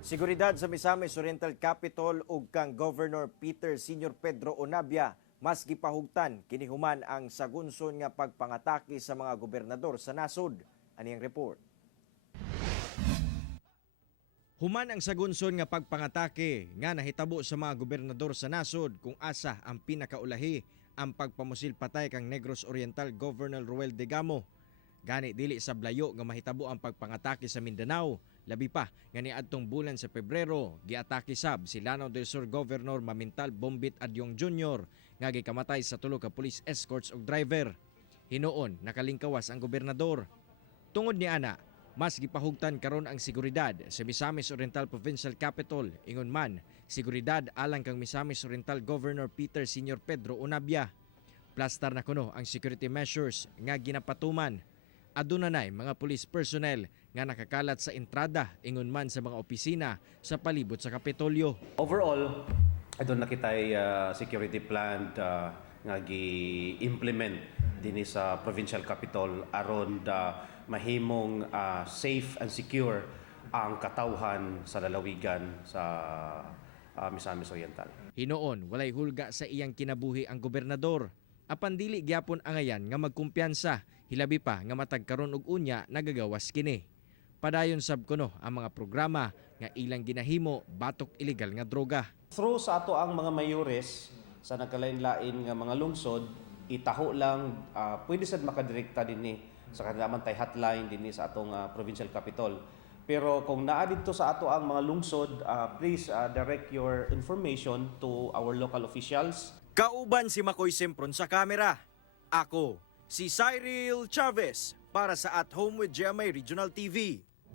Seguridad sa Misamis Oriental Capital ug kang Governor Peter Sr. Pedro Onabia mas gipahugtan kini human ang sagunson nga pagpangatake sa mga gobernador sa nasod. Ani ang report. Human ang sagunson nga pagpangatake nga nahitabo sa mga gobernador sa nasod kung asa ang pinakaulahi ang pagpamusil patay kang Negros Oriental Governor Roel Degamo. Gani dili sa blayo nga mahitabo ang pagpangatake sa Mindanao, labi pa nga niadtong bulan sa Pebrero giatake sab si Lanao del Sur Governor Mamintal Bombit Adyong Jr. nga gikamatay sa tulo ka police escorts ug driver. Hinuon nakalingkawas ang gobernador. Tungod ni ana, mas gipahugtan karon ang seguridad sa Misamis Oriental Provincial Capital, ingon man seguridad alang kang Misamis Oriental Governor Peter Sr. Pedro Onabia. Plastar na kuno ang security measures nga ginapatuman. Aduna nay mga police personnel nga nakakalat sa entrada ingon man sa mga opisina sa palibot sa Kapitolyo. Overall, adun na kitay security plan nga gi-implement dinhi sa provincial capital aron mahimong safe and secure ang katawhan sa lalawigan sa Misamis Oriental. Hinuon walay hulga sa iyang kinabuhi ang gobernador. Apan dili gyapon angayan nga magkumpiyansa, hilabi pa nga matag karon og unya nagagawas kini. Padayon sab kuno ang mga programa nga ilang ginahimo batok ilegal nga droga. Through sa ato ang mga mayores sa nagkalain-lain nga mga lungsod, itaho lang pwede sad makadirekta dinhi sa kanilang tay hotline dinhi sa atong provincial capital. Pero kung naa dito sa ato ang mga lungsod, please direct your information to our local officials. Kauban si Makoy Sempron sa kamera. Ako, si Cyril Chavez para sa At Home with GMA Regional TV.